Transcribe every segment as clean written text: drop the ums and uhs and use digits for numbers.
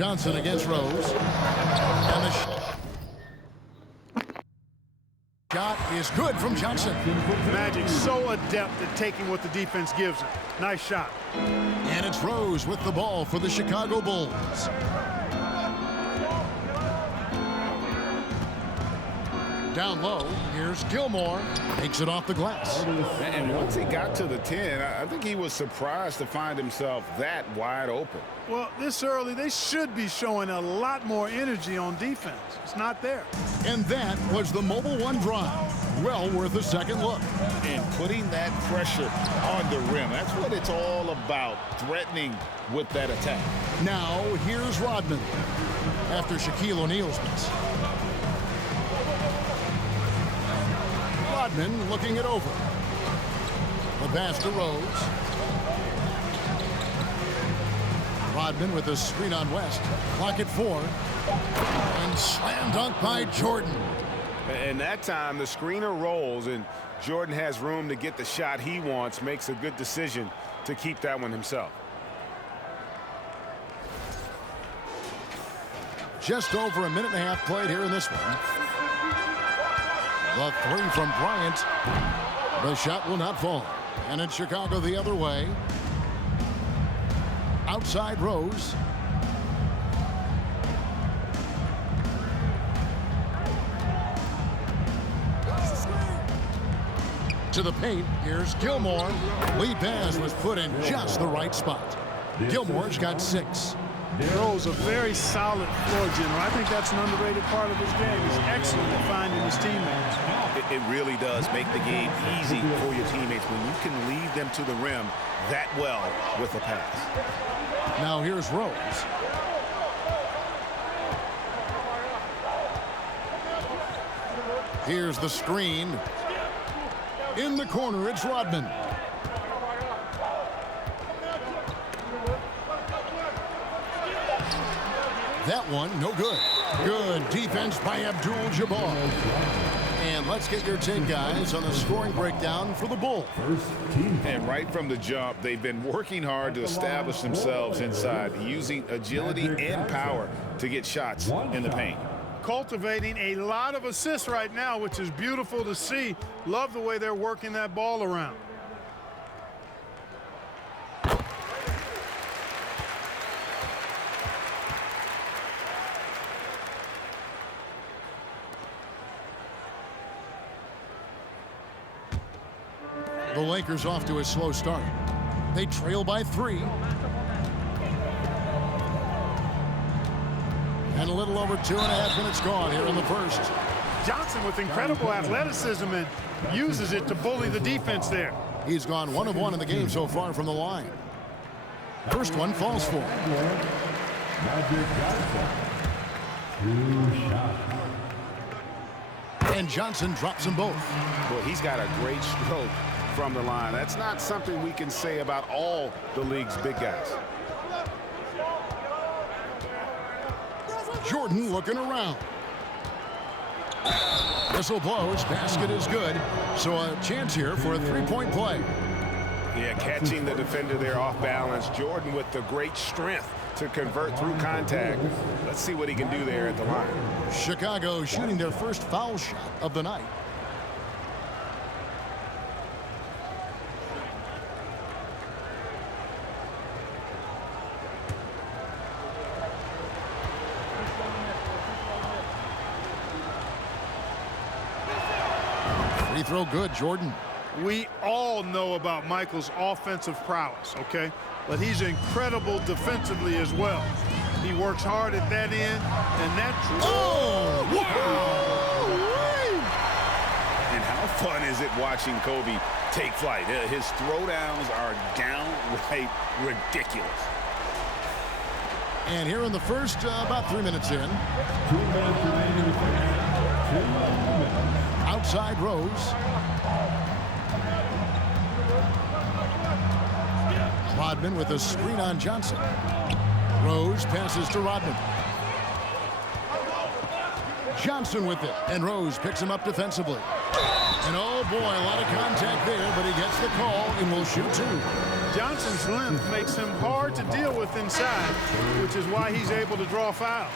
Johnson against Rose. And the shot is good from Johnson. Magic so adept at taking what the defense gives him. Nice shot. And it's Rose with the ball for the Chicago Bulls. Down low, here's Gilmore. Takes it off the glass. And once he got to the 10, I think he was surprised to find himself that wide open. Well, this early, they should be showing a lot more energy on defense. It's not there. And that was the Mobile One drive. Well worth a second look. And putting that pressure on the rim. That's what it's all about, threatening with that attack. Now, here's Rodman after Shaquille O'Neal's miss. Rodman looking it over. The pass to Rose. Rodman with a screen on West. Clock at 4. And slam dunk by Jordan. And that time the screener rolls and Jordan has room to get the shot he wants. Makes a good decision to keep that one himself. Just over a minute and a half played here in this one. The three from Bryant. The shot will not fall. And it's Chicago the other way. Outside Rose. To the paint. Here's Gilmore. Lead pass was put in just the right spot. Gilmore's got 6. Rose, a very solid floor general. I think that's an underrated part of his game. He's excellent at finding his teammates. It really does make the game easy for your teammates when you can lead them to the rim that well with a pass. Now here's Rose. Here's the screen. In the corner, it's Rodman. That one, no good. Good defense by Abdul-Jabbar. And let's get your take, guys, on the scoring breakdown for the Bulls. And right from the jump, they've been working hard to establish themselves inside, using agility and power to get shots in the paint. Cultivating a lot of assists right now, which is beautiful to see. Love the way they're working that ball around. The Lakers off to a slow start. They trail by 3. And a little over 2.5 minutes gone here in the first. Johnson with incredible athleticism and uses it to bully the defense there. He's gone 1 of 1 in the game so far from the line. First one falls for him. And Johnson drops them both. Well, he's got a great stroke from the line. That's not something we can say about all the league's big guys. Jordan looking around. Whistle blows. Basket is good. So a chance here for a 3-point play. Yeah, catching the defender there off balance. Jordan with the great strength to convert through contact. Let's see what he can do there at the line. Chicago shooting their first foul shot of the night. Free throw good, Jordan. We all know about Michael's offensive prowess, okay? But he's incredible defensively as well. He works hard at that end, and that's... Oh! Wow! And how fun is it watching Kobe take flight? His throwdowns are downright ridiculous. And here in the first, about 3 minutes in. Outside Rose. Rodman with a screen on Johnson. Rose passes to Rodman. Johnson with it, and Rose picks him up defensively. And oh boy, a lot of contact there, but he gets the call and will shoot two. Johnson's length makes him hard to deal with inside, which is why he's able to draw fouls.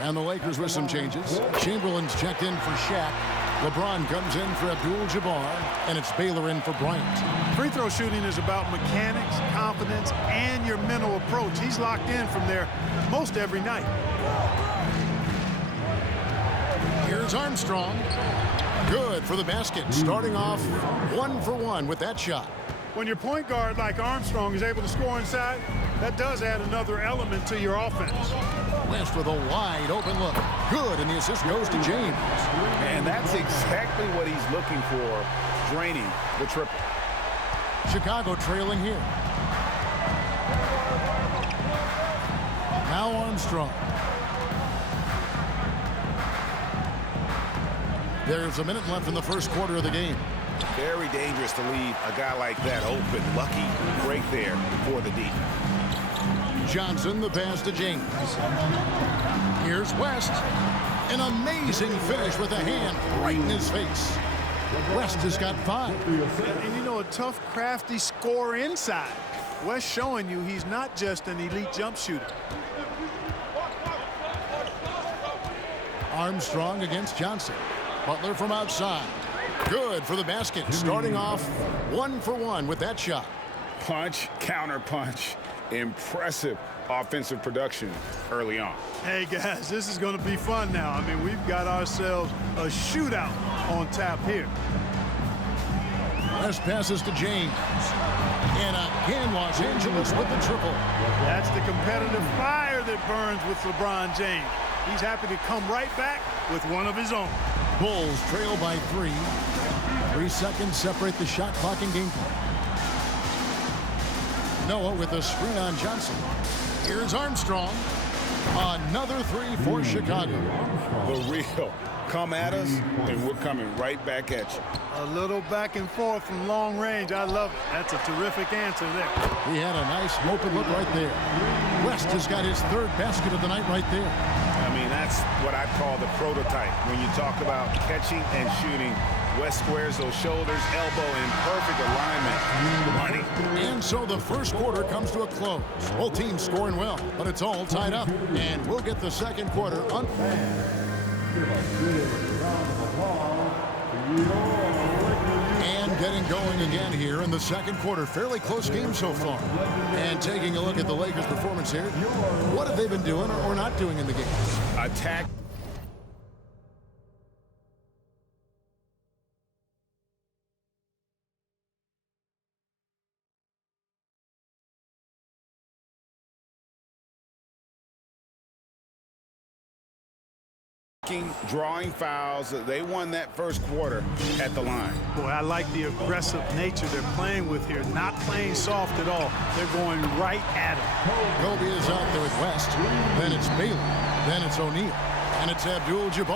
And the Lakers with some changes. Chamberlain's checked in for Shaq. LeBron comes in for Abdul-Jabbar, and it's Baylor in for Bryant. Free throw shooting is about mechanics, confidence, and your mental approach. He's locked in from there most every night. Here's Armstrong. Good for the basket. Starting off 1 for 1 with that shot. When your point guard like Armstrong is able to score inside, that does add another element to your offense. West with a wide open look. Good, and the assist goes to James. And that's exactly what he's looking for, draining the triple. Chicago trailing here. Now Armstrong. There's a minute left in the first quarter of the game. Very dangerous to leave a guy like that open. Lucky break there for the D. Johnson, the pass to James. Here's West. An amazing finish with a hand right in his face. West has got 5. And you know, a tough, crafty scorer inside. West showing you he's not just an elite jump shooter. Armstrong against Johnson. Butler from outside. Good for the basket. Starting off 1 for 1 with that shot. Punch, counter punch. Impressive offensive production early on. Hey, guys, this is going to be fun now. I mean, we've got ourselves a shootout on tap here. West passes to James. And again, Los Angeles with the triple. That's the competitive fire that burns with LeBron James. He's happy to come right back with one of his own. Bulls trail by 3. 3 seconds separate the shot clock and game clock. Noah with a screen on Johnson. Here's Armstrong. Another 3 for Chicago. The real. Come at us, and we're coming right back at you. A little back and forth from long range. I love it. That's a terrific answer there. He had a nice open look right there. West has got his 3rd basket of the night right there. I mean, that's what I call the prototype. When you talk about catching and shooting, West squares those shoulders, elbow in perfect alignment. Money. And so the first quarter comes to a close. Both teams scoring well, but it's all tied up. And we'll get the second quarter on. And getting going again here in the second quarter. Fairly close game so far. And taking a look at the Lakers' performance here. What have they been doing or not doing in the game? Attack. Drawing fouls. They won that first quarter at the line. Boy, I like the aggressive nature they're playing with here. Not playing soft at all. They're going right at him. Kobe is out there with West. Then it's Baylor. Then it's O'Neal. And it's Abdul-Jabbar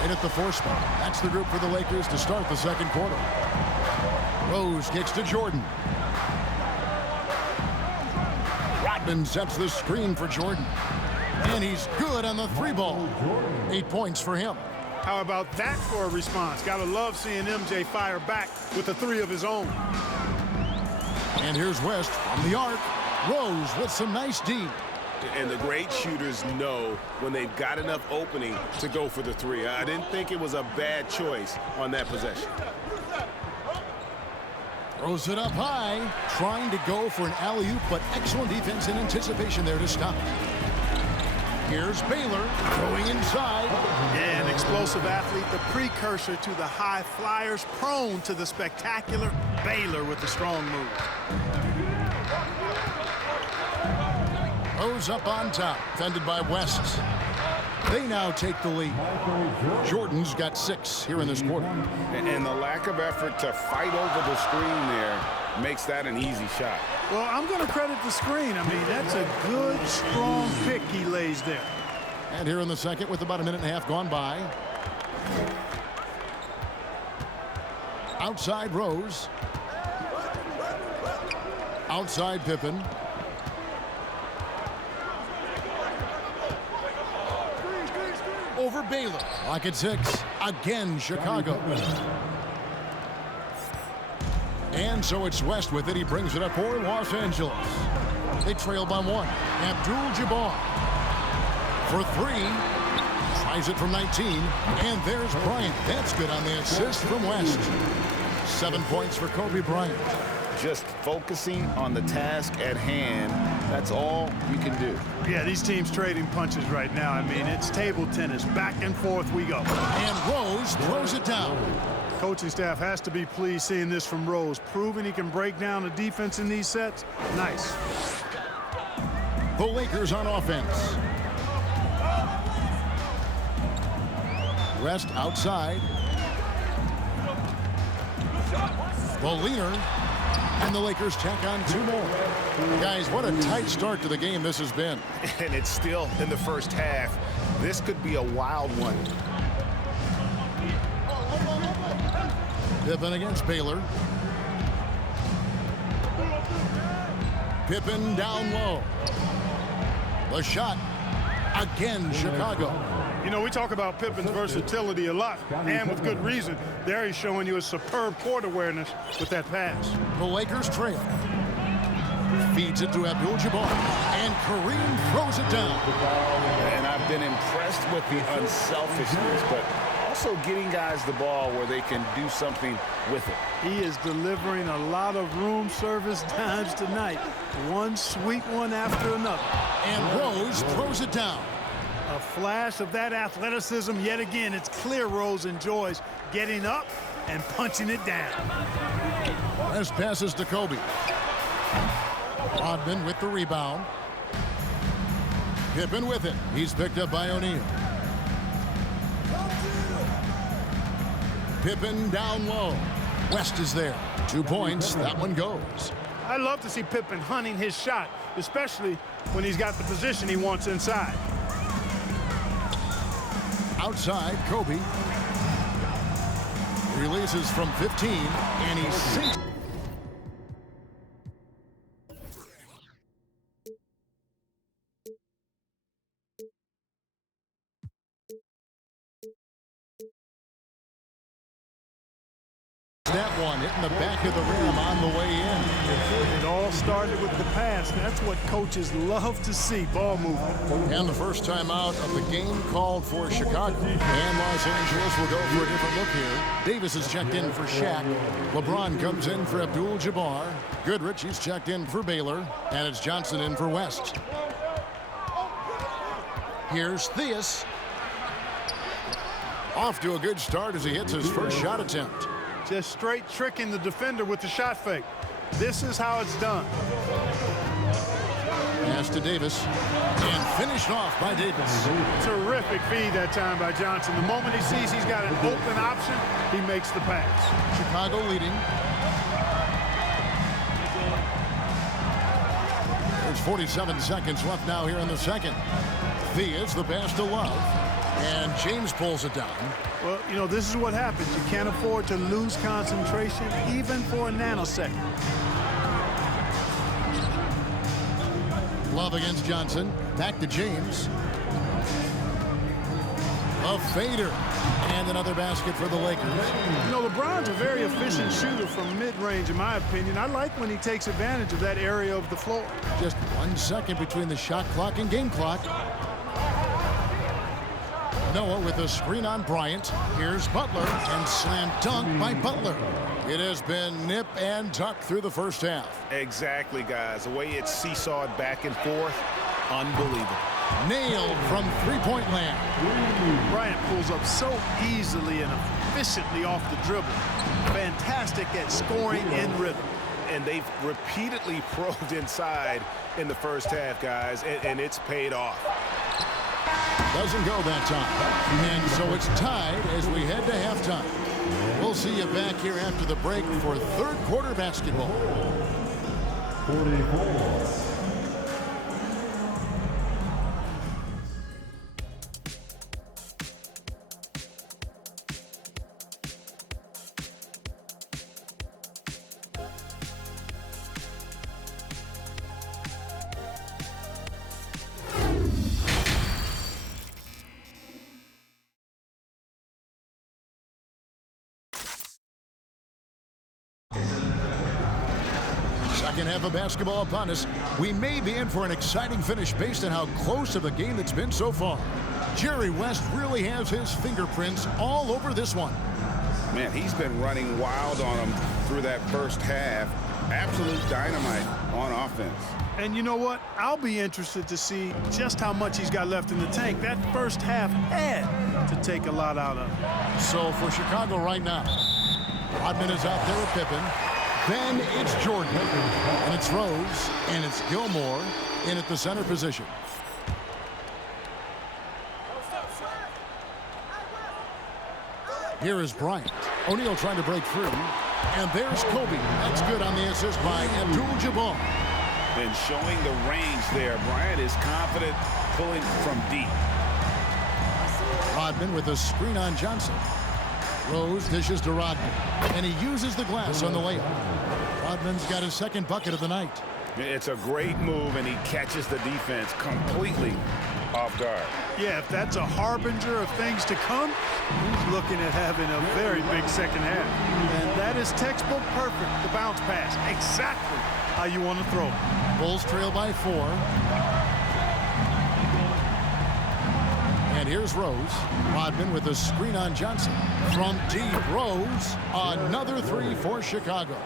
right at the 4 spot. That's the group for the Lakers to start the second quarter. Rose kicks to Jordan. Rodman sets the screen for Jordan. And he's good on the 3-ball. 8 points for him. How about that for a response? Gotta love seeing MJ fire back with a 3 of his own. And here's West from the arc. Rose with some nice D. And the great shooters know when they've got enough opening to go for the 3. I didn't think it was a bad choice on that possession. Throws it up high. Trying to go for an alley-oop, but excellent defense and anticipation there to stop it. Here's Baylor throwing inside. An explosive athlete, the precursor to the high flyers, prone to the spectacular. Baylor with the strong move. Rose up on top, defended by West. They now take the lead. Jordan's got 6 here in this quarter. And the lack of effort to fight over the screen there makes that an easy shot. Well, I'm going to credit the screen. I mean, that's a good, strong pick he lays there. And here in the second with about a minute and a half gone by. Outside Rose. Outside Pippen. Over Baylor. Lock at 6. Again, Chicago. And so it's West with it. He brings it up for Los Angeles. They trail by 1. Abdul-Jabbar for 3. Tries it from 19. And there's Bryant. That's good on the assist from West. 7 points for Kobe Bryant. Just focusing on the task at hand. That's all you can do. Yeah, these teams trading punches right now. I mean, it's table tennis. Back and forth we go. And Rose throws it down. Coaching staff has to be pleased seeing this from Rose. Proving he can break down the defense in these sets. Nice. The Lakers on offense. West outside. The leaner. And the Lakers tack on 2 more. Guys, what a tight start to the game this has been. And it's still in the first half. This could be a wild one. Pippen against Baylor. Pippen down low. The shot. Again, Chicago. You know, we talk about Pippen's versatility a lot, and with good reason. There he's showing you a superb court awareness with that pass. The Lakers trail. Feeds it to Abdul-Jabbar. And Kareem throws it down. And I've been impressed with the unselfishness, but also getting guys the ball where they can do something with it. He is delivering a lot of room service dimes tonight. One sweet one after another. And Rose throws it down. A flash of that athleticism yet again. It's clear Rose enjoys getting up and punching it down. West passes to Kobe. Rodman with the rebound. Pippen with it. He's picked up by O'Neal. Pippen down low. West is there. 2 points. That one goes. I love to see Pippen hunting his shot, especially when he's got the position he wants inside. Outside, Kobe. Releases from 15, and he sinks. That one hitting the back of the rim on the way in. It all started with the pass. That's what coaches love to see, ball movement. And the first time out of the game called for Chicago. And Los Angeles will go for a different look here. Davis is checked in for Shaq. LeBron comes in for Abdul-Jabbar. Goodrich, he's checked in for Baylor. And it's Johnson in for West. Here's Theus. Off to a good start as he hits his first shot attempt. Just straight tricking the defender with the shot fake. This is how it's done. Pass to Davis. And finished off by Davis. Terrific feed that time by Johnson. The moment he sees he's got an open option, he makes the pass. Chicago leading. There's 47 seconds left now here in the second. Theus, the pass to Love. And James pulls it down. Well, you know, this is what happens. You can't afford to lose concentration, even for a nanosecond. Love against Johnson. Back to James. A fader. And another basket for the Lakers. You know, LeBron's a very efficient shooter from mid-range, in my opinion. I like when he takes advantage of that area of the floor. Just 1 second between the shot clock and game clock. Noah with a screen on Bryant. Here's Butler, and slam dunk by Butler. It has been nip and tuck through the first half. Exactly, guys. The way it's seesawed back and forth, unbelievable. Nailed from three-point land. Bryant pulls up so easily and efficiently off the dribble. Fantastic at scoring in rhythm. And they've repeatedly probed inside in the first half, guys, and it's paid off. Doesn't go that time. And so it's tied as we head to halftime. We'll see you back here after the break for third quarter basketball. 44. Second half of basketball upon us. We may be in for an exciting finish based on how close of a game it's been so far. Jerry West really has his fingerprints all over this one. Man, he's been running wild on them through that first half. Absolute dynamite on offense. And you know what? I'll be interested to see just how much he's got left in the tank. That first half had to take a lot out of him. So for Chicago right now, Rodman is out there with Pippen. Then it's Jordan, and it's Rose, and it's Gilmore in at the center position. Here is Bryant. O'Neal trying to break free. And there's Kobe. That's good on the assist by Abdul-Jabbar. And showing the range there. Bryant is confident pulling from deep. Rodman with a screen on Johnson. Rose dishes to Rodman. And he uses the glass on the layup. Rodman's got his second bucket of the night. It's a great move, and he catches the defense completely off guard. Yeah, if that's a harbinger of things to come, he's looking at having a very big second half. And that is textbook perfect, the bounce pass. Exactly how you want to throw it. Bulls trail by 4. And here's Rose. Rodman with a screen on Johnson. From deep, Rose. Another three for Chicago.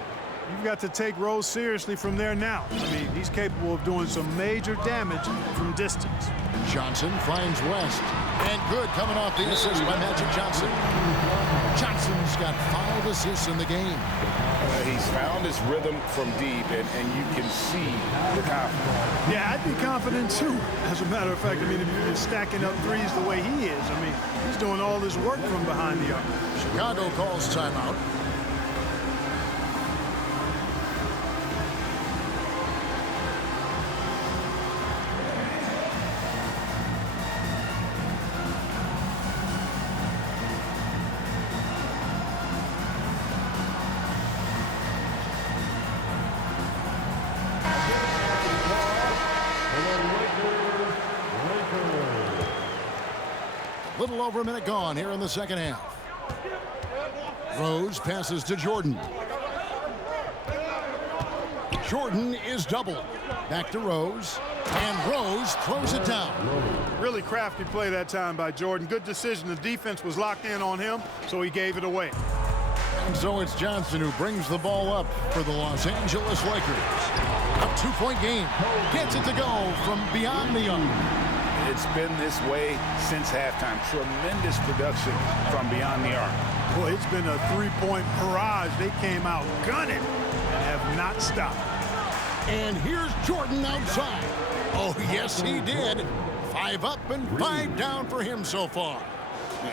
You've got to take Rose seriously from there now. I mean, he's capable of doing some major damage from distance. Johnson finds West. And good coming off the assist by Magic Johnson. Johnson's got 5 assists in the game. He's found his rhythm from deep, and you can see the confidence. Yeah, I'd be confident too. As a matter of fact, I mean, if you're stacking up threes the way he is, I mean, he's doing all this work from behind the arc. Chicago calls timeout. Little over a minute gone here in the second half. Rose passes to Jordan. Jordan is doubled. Back to Rose. And Rose throws it down. Really crafty play that time by Jordan. Good decision. The defense was locked in on him, so he gave it away. And so it's Johnson who brings the ball up for the Los Angeles Lakers. A 2-point game. Gets it to go from beyond the arc. It's been this way since halftime. Tremendous production from beyond the arc. Boy, it's been a three-point barrage. They came out gunning and have not stopped. And here's Jordan outside. Oh, yes, he did. 5 up and 5 down for him so far.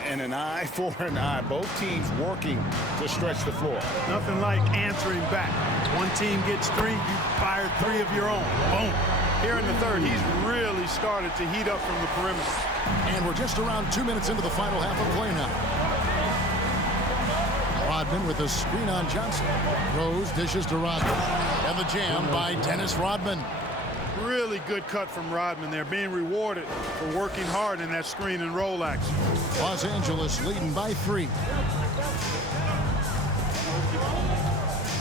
And an eye for an eye. Both teams working to stretch the floor. Nothing like answering back. One team gets 3, you fire 3 of your own. Boom. Here in the third, he's really started to heat up from the perimeter. And we're just around 2 minutes into the final half of play now. Rodman with a screen on Johnson. Rose dishes to Rodman. And the jam by Dennis Rodman. Really good cut from Rodman there, being rewarded for working hard in that screen and roll action. Los Angeles leading by 3.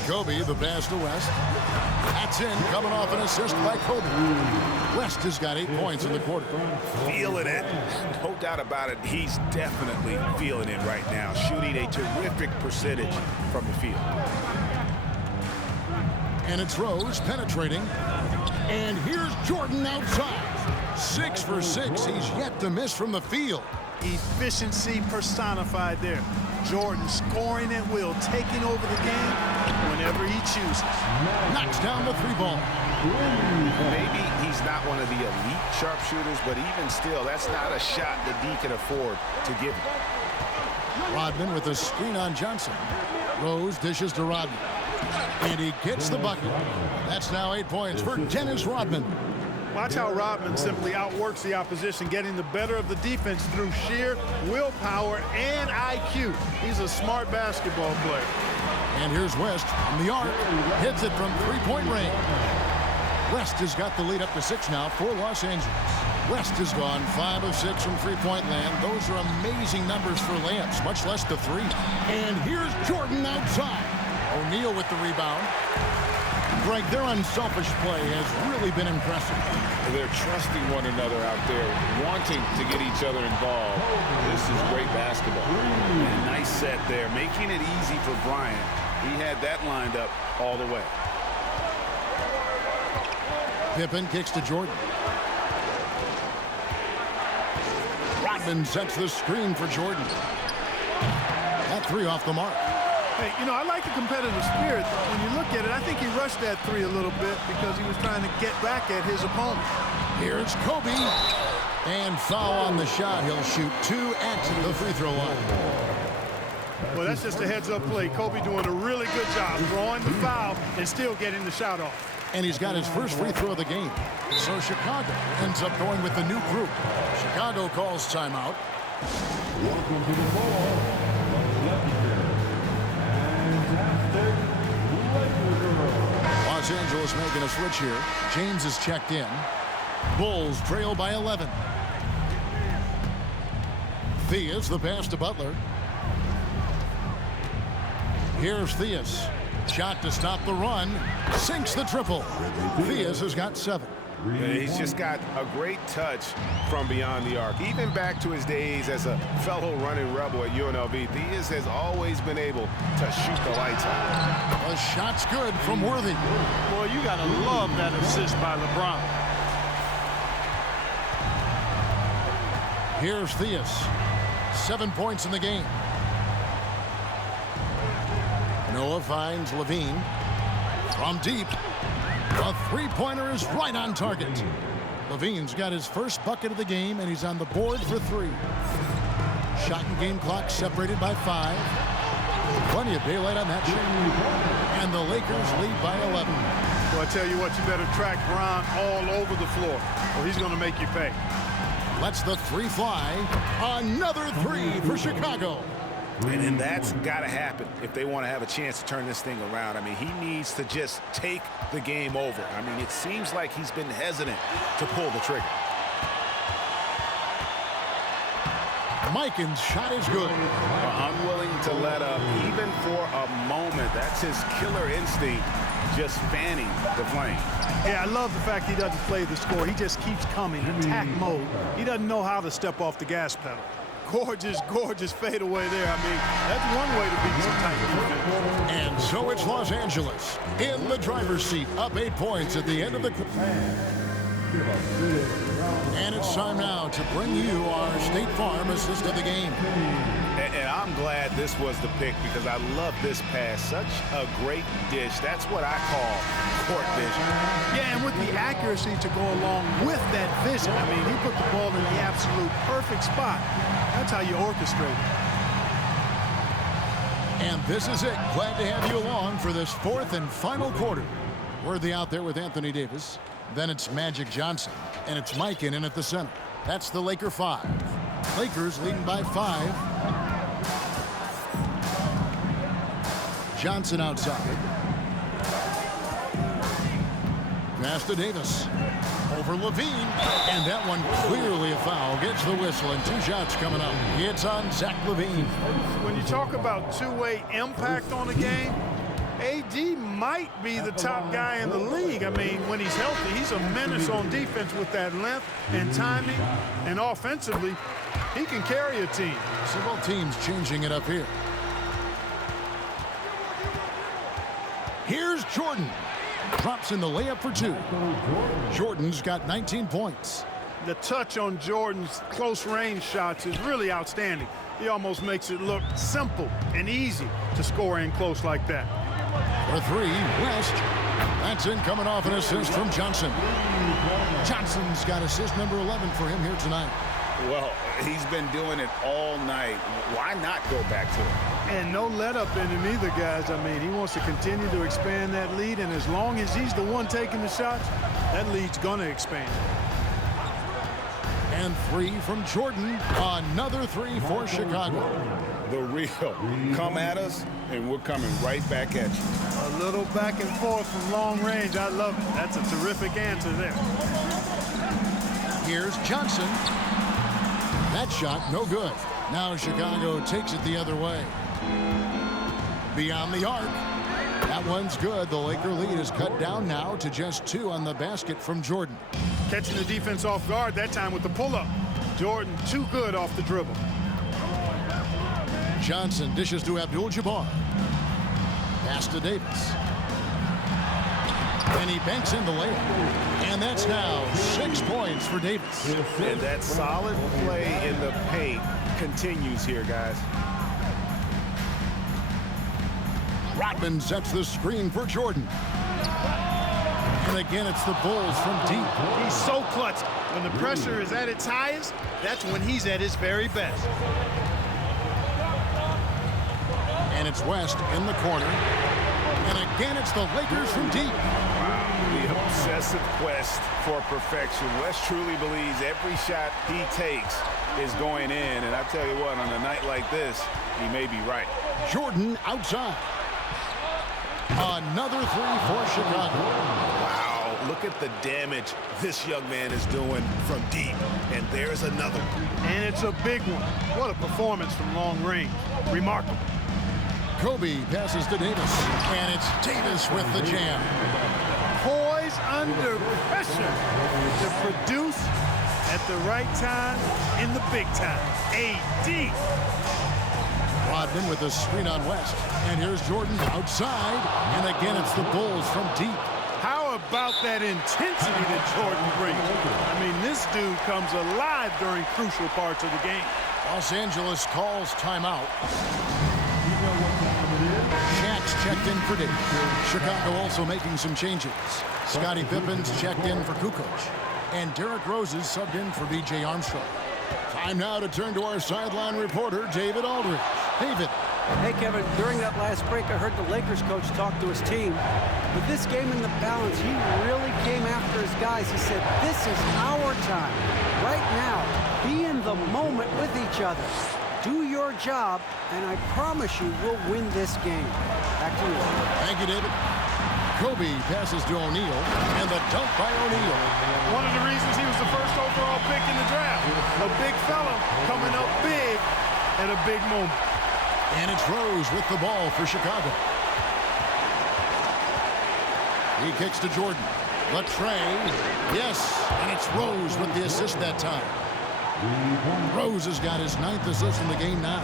Kobe, the pass to West. That's in, coming off an assist by Kobe. West has got 8 points in the quarter. Feeling it. No doubt about it. He's definitely feeling it right now. Shooting a terrific percentage from the field. And it's Rose penetrating. And here's Jordan outside. 6 for 6. He's yet to miss from the field. Efficiency personified there. Jordan scoring at will, taking over the game whenever he chooses. Knocks down the 3-ball. Maybe he's not one of the elite sharpshooters, but even still, that's not a shot that he can afford to give him. Rodman with a screen on Johnson. Rose dishes to Rodman. And he gets the bucket. That's now 8 points for Dennis Rodman. Watch how Rodman simply outworks the opposition, getting the better of the defense through sheer willpower and IQ. He's a smart basketball player. And here's West from the arc. Hits it from 3-point range. West has got the lead up to 6 now for Los Angeles. West has gone 5 of 6 from 3-point land. Those are amazing numbers for layups, much less the 3. And here's Jordan outside. O'Neal with the rebound. Greg, their unselfish play has really been impressive. They're trusting one another out there, wanting to get each other involved. This is great basketball. And nice set there, making it easy for Bryant. He had that lined up all the way. Pippen kicks to Jordan. Rodman sets the screen for Jordan. That three off the mark. Hey, you know, I like the competitive spirit. When you look at it, I think he rushed that three a little bit because he was trying to get back at his opponent. Here's Kobe. And foul on the shot. He'll shoot two at the free throw line. Well, that's just a heads-up play. Kobe doing a really good job drawing the foul and still getting the shot off. And he's got his first free throw of the game. So Chicago ends up going with the new group. Chicago calls timeout. Welcome to the ball. Los Angeles making a switch here. James is checked in. Bulls trail by 11. Theus, the pass to Butler. Here's Theus. Shot to stop the run. Sinks the triple. Theus has got 7. He's just got a great touch from beyond the arc. Even back to his days as a fellow running rebel at UNLV, Theus has always been able to shoot the lights out. The shot's good from Worthy. Boy, you got to love that assist by LeBron. Here's Theus. 7 points in the game. Noah finds Levine. From deep. A three-pointer is right on target. Levine's got his first bucket of the game, and he's on the board for 3. Shot and game clock separated by 5. Plenty of daylight on that shot. And the Lakers lead by 11. Well, I tell you what, you better track Bron all over the floor, or he's going to make you pay. Lets the 3 fly. Another 3 for Chicago. And that's got to happen if they want to have a chance to turn this thing around. I mean, he needs to just take the game over. I mean, it seems like he's been hesitant to pull the trigger. Mikan's shot is good. Unwilling to let up even for a moment. That's his killer instinct, just fanning the flame. Yeah, I love the fact he doesn't play the score. He just keeps coming, attack mode. He doesn't know how to step off the gas pedal. Gorgeous, gorgeous fadeaway there. I mean, that's one way to beat some tight defense. And so it's Los Angeles in the driver's seat, up 8 points at the end of the quarter. And it's time now to bring you our State Farm assist of the game. And I'm glad this was the pick because I love this pass. Such a great dish. That's what I call court vision. Yeah, and with the accuracy to go along with that vision. I mean, he put the ball in the absolute perfect spot. That's how you orchestrate it. And this is it. Glad to have you along for this 4th and final quarter. Worthy out there with Anthony Davis. Then it's Magic Johnson. And it's Mikan in at the center. That's the Laker 5. Lakers leading by 5. Johnson outside. Pass to Davis. Over Levine. And that one clearly a foul. Gets the whistle and 2 shots coming up. It's on Zach Levine. When you talk about two-way impact on a game, AD might be the top guy in the league. I mean, when he's healthy, he's a menace on defense with that length and timing. And offensively, he can carry a team. Several teams changing it up here. Here's Jordan. Drops in the layup for 2. Jordan's got 19 points. The touch on Jordan's close-range shots is really outstanding. He almost makes it look simple and easy to score in close like that. For 3, West. That's in coming off an assist from Johnson. Johnson's got assist number 11 for him here tonight. Well, he's been doing it all night. Why not go back to it? And no let up in him either, guys. I mean, he wants to continue to expand that lead, and as long as he's the one taking the shots, that lead's going to expand. And 3 from Jordan. Another 3 for Chicago. The real. Come at us, and we're coming right back at you. A little back and forth from long range. I love it. That's a terrific answer there. Here's Johnson. That shot, no good. Now Chicago takes it the other way. Beyond the arc. That one's good. The Laker lead is cut down now to just 2 on the basket from Jordan. Catching the defense off guard that time with the pull-up. Jordan too good off the dribble. Johnson dishes to Abdul-Jabbar. Pass to Davis. And he banks in the layup. And that's now 6 points for Davis. And that solid play in the paint continues here, guys. Rodman sets the screen for Jordan. And again, it's the Bulls from deep. He's so clutch. When the pressure is at its highest, that's when he's at his very best. And it's West in the corner. And again, it's the Lakers from deep. Wow, the obsessive quest for perfection. West truly believes every shot he takes is going in. And I tell you what, on a night like this, he may be right. Jordan outside. Another 3 for Chicago. Wow, look at the damage this young man is doing from deep. And there's another. And it's a big one. What a performance from long range. Remarkable. Kobe passes to Davis. And it's Davis with the jam. Poise under pressure to produce at the right time in the big time. AD. Rodman with a screen on West. And here's Jordan outside. And again, it's the Bulls from deep. How about that intensity that Jordan brings? I mean, this dude comes alive during crucial parts of the game. Los Angeles calls timeout. Shaq's checked in for Davis. Chicago also making some changes. Scottie Pippen's checked in for Kukoc. And Derrick Rose is subbed in for B.J. Armstrong. Time now to turn to our sideline reporter, David Aldridge. David. Hey, Kevin, during that last break, I heard the Lakers coach talk to his team. With this game in the balance, he really came after his guys. He said, this is our time. Right now, be in the moment with each other. Do your job, and I promise you we'll win this game. Back to you. Thank you, David. Kobe passes to O'Neal, and the dunk by O'Neal. One of the reasons he was the first overall pick in the draft. A big fella coming up big at a big moment. And it's Rose with the ball for Chicago. He kicks to Jordan. The tray. Yes, and it's Rose with the assist that time. Rose has got his 9th assist in the game now.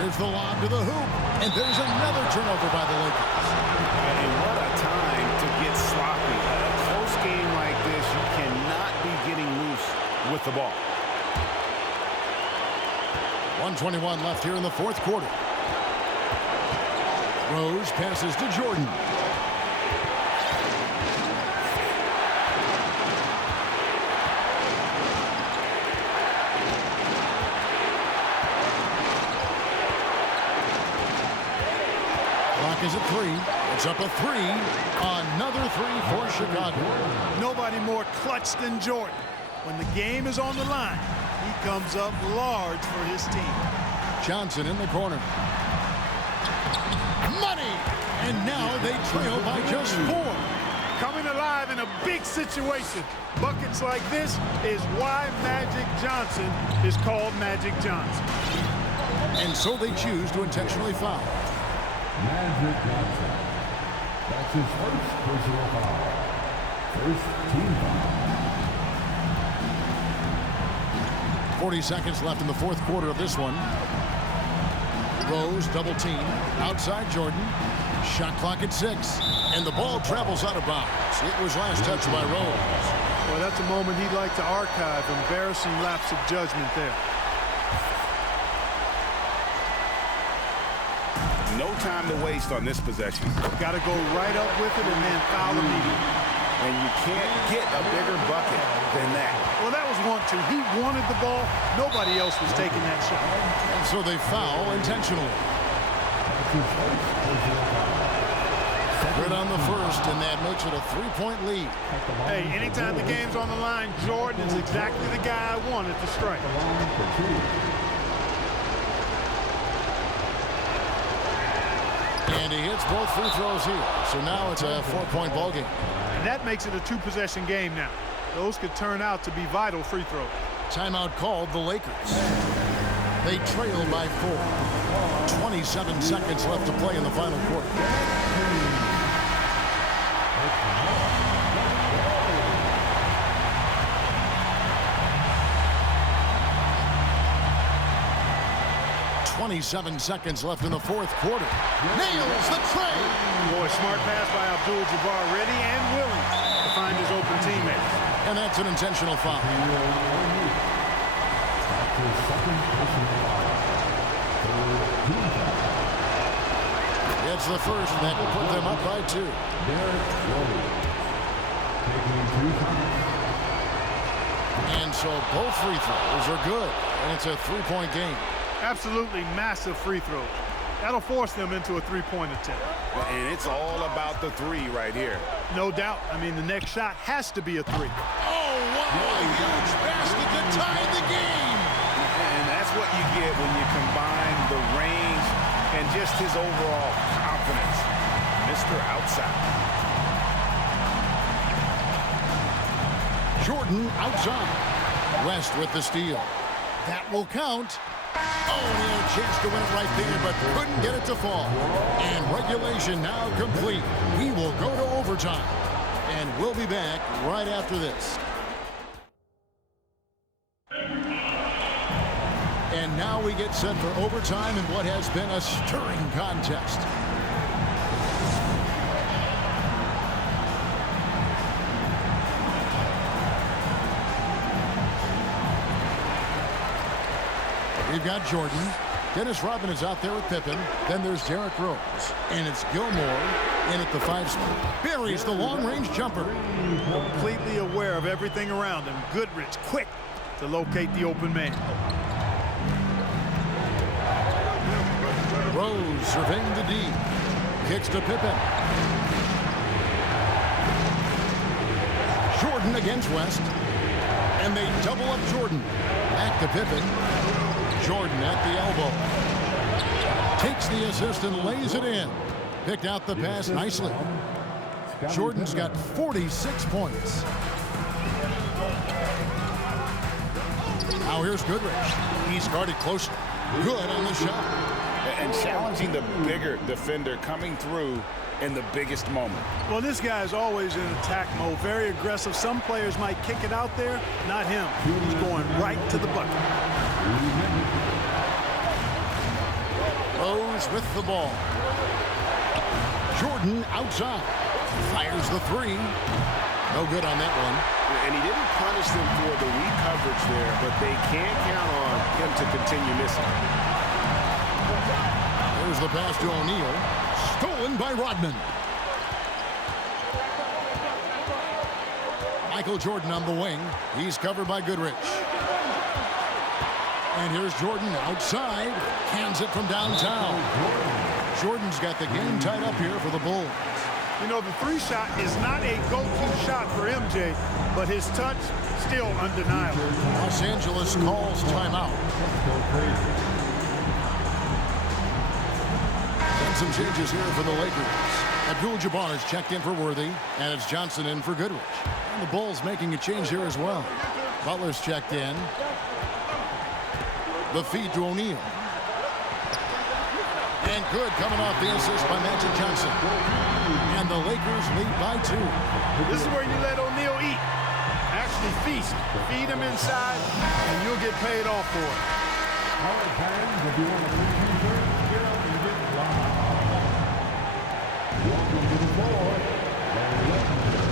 There's the lob to the hoop. And there's another turnover by the Lakers. And what a time to get sloppy. A close game like this, you cannot be getting loose with the ball. 1:21 left here in the 4th quarter. Rose passes to Jordan. Clock is at 3. It's up a 3. Another 3 for Chicago. Nobody more clutch than Jordan. When the game is on the line, he comes up large for his team. Johnson in the corner. Money! And now they trail by just 4. Coming alive in a big situation. Buckets like this is why Magic Johnson is called Magic Johnson. And so they choose to intentionally foul. Magic Johnson. That's his first personal foul. First team foul. 40 seconds left in the 4th quarter of this one. Rose double team. Outside Jordan. Shot clock at 6. And the ball travels out of bounds. It was last touched by Rose. Well, that's a moment he'd like to archive. Embarrassing lapse of judgment there. No time to waste on this possession. Got to go right up with it and then foul immediately. And you can't get a bigger bucket than that. Well, that was 1-2. He wanted the ball. Nobody else was taking that shot. And so they foul intentionally. Good on the first, and that makes it a 3-point lead. Hey, anytime the game's on the line, Jordan is exactly the guy I wanted to strike. And he hits both free throws here. So now it's a 4-point ball game. And that makes it a 2-possession game now. Those could turn out to be vital free throws. Timeout called the Lakers. They trail by 4. 27 seconds left to play in the final quarter. .27 seconds left in the fourth quarter. Nails the tray. Boy, smart pass by Abdul-Jabbar, ready and willing to find his open teammates. And that's an intentional foul. It's the first that put them up by 2. And so both free throws are good. And it's a 3-point game. Absolutely massive free throws. That'll force them into a three-point attempt. And it's all about the 3 right here. No doubt. I mean, the next shot has to be a 3. Oh, wow, a huge basket to tie the game. And that's what you get when you combine the range and just his overall confidence. Mr. Outside. Jordan outside. West with the steal. That will count. Oh, he had a chance to win it right there, but couldn't get it to fall. And regulation now complete. We will go to overtime. And we'll be back right after this. And now we get set for overtime in what has been a stirring contest. We've got Jordan. Dennis Rodman is out there with Pippen. Then there's Derrick Rose. And it's Gilmore in at the 5 spot. Buries the long-range jumper. Completely aware of everything around him. Goodrich quick to locate the open man. Rose surveying the D. Kicks to Pippen. Jordan against West. And they double up Jordan. Back to Pippen. Jordan at the elbow. Takes the assist and lays it in. Picked out the pass nicely. Jordan's got 46 points. Now here's Goodrich. He's guarded closely. Good on the shot. And challenging the bigger defender coming through in the biggest moment. Well, this guy is always in attack mode, very aggressive. Some players might kick it out there, not him. He's going right to the bucket. Rose with the ball. Jordan outside. Fires the 3. No good on that one. And he didn't punish them for the weak coverage there, but they can't count on him to continue missing. There's the pass to O'Neal. Stolen by Rodman. Michael Jordan on the wing. He's covered by Goodrich. And here's Jordan outside. Hands it from downtown. Jordan's got the game tied up here for the Bulls. You know, the 3 shot is not a go-to shot for MJ, but his touch still undeniable. Los Angeles calls timeout. And some changes here for the Lakers. Abdul-Jabbar is checked in for Worthy, and it's Johnson in for Goodrich. And the Bulls making a change here as well. Butler's checked in. The feed to O'Neal. And good coming off the assist by Magic Johnson. And the Lakers lead by 2. This is where you let O'Neal eat. Actually feast. Feed him inside, and you'll get paid off for it. All right, fans, if you want to play defense, get up and get wild. Welcome to the floor.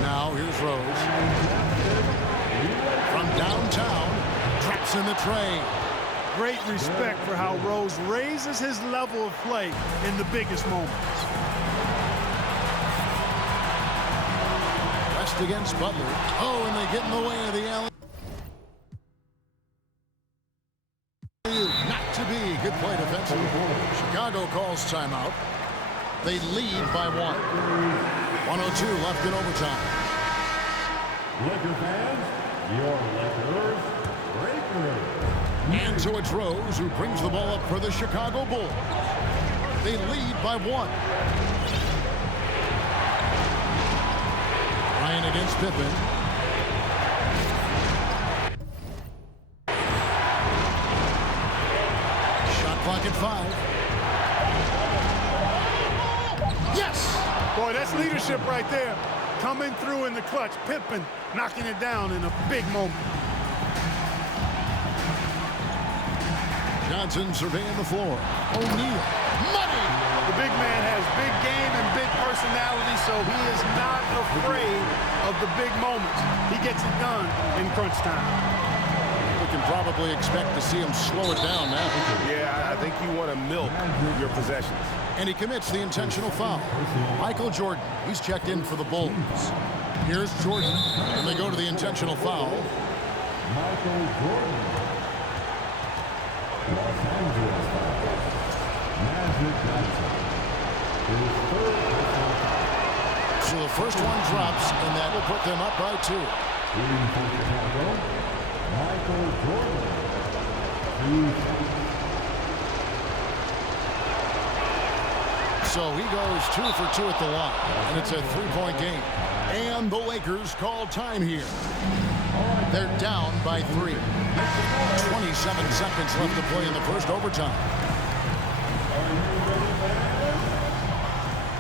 Now here's Rose. From downtown, traps in the tray. Great respect for how Rose raises his level of play in the biggest moments. West against Butler. Oh, and they get in the way of the alley. Not to be. Good play defensively. Chicago calls timeout. They lead by 1. 1:02 left in overtime. Laker fans, your Lakers breakers. And so it's Rose who brings the ball up for the Chicago Bulls. They lead by 1. Ryan against Pippen. 45. Yes! Boy, that's leadership right there. Coming through in the clutch. Pippen knocking it down in a big moment. Johnson surveying the floor. O'Neal. Money! The big man has big game and big personality, so he is not afraid of the big moments. He gets it done in crunch time. We can probably expect to see him slow it down now. Yeah, I think you want to milk your possessions. And he commits the intentional foul. Michael Jordan, he's checked in for the Bulls. Here's Jordan, and they go to the intentional foul. Michael Jordan. Los Angeles foul. Magic Johnson. His third personal foul. So the first one drops, and that will put them up by 2. Shooting for Chicago, Michael Jordan. 2 shots. So he goes 2 for 2 at the line, and it's a 3-point game. And the Lakers call time here. They're down by 3. 27 seconds left to play in the first overtime.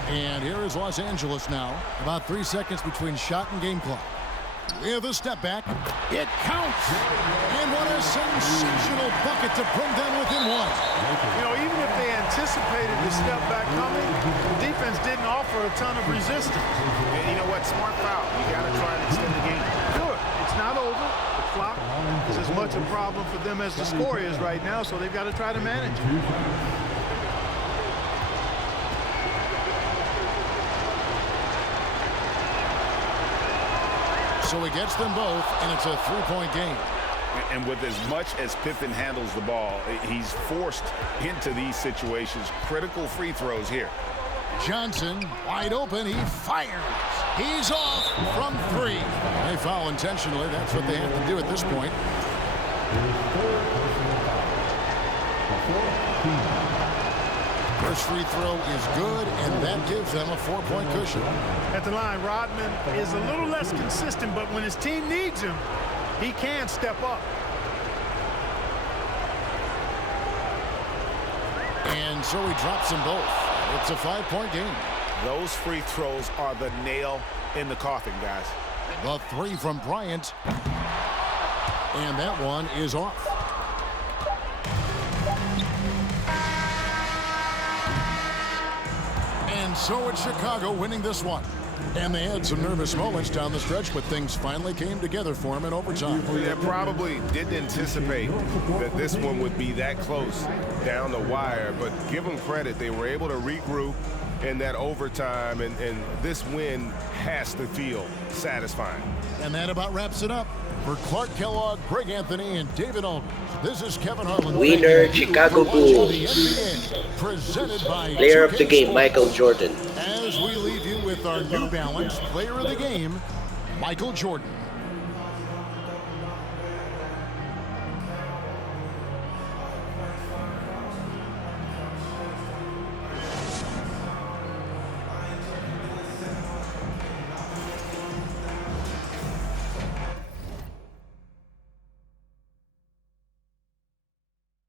And here is Los Angeles now. About 3 seconds between shot and game clock. With a step back, it counts. And what a sensational bucket to bring them within 1. You know, even if they anticipated the step back coming, the defense didn't offer a ton of resistance. And you know what? Smart foul. You got to try and extend the game. Sure, it's not over. The clock is as much a problem for them as the score is right now, so they've got to try to manage it. So he gets them both, and it's a 3-point game. And with as much as Pippen handles the ball, he's forced into these situations. Critical free throws here. Johnson, wide open, he fires. He's off from 3. They foul intentionally. That's what they have to do at this point. First free throw is good, and that gives them a 4-point cushion. At the line, Rodman is a little less consistent, but when his team needs him, he can step up. And so he drops them both. It's a 5-point game. Those free throws are the nail in the coffin, guys. The 3 from Bryant. And that one is off. And so it's Chicago winning this one. And they had some nervous moments down the stretch, but things finally came together for them in overtime. They probably didn't anticipate that this one would be that close down the wire, but give them credit. They were able to regroup in that overtime, and this win has to feel satisfying. And that about wraps it up. For Clark Kellogg, Greg Anthony, and David Aldridge, this is Kevin Harlan. Winner, Chicago Bulls. Presented by Player of the game, Michael Jordan. As we leave you with our New Balance Player of the Game, Michael Jordan.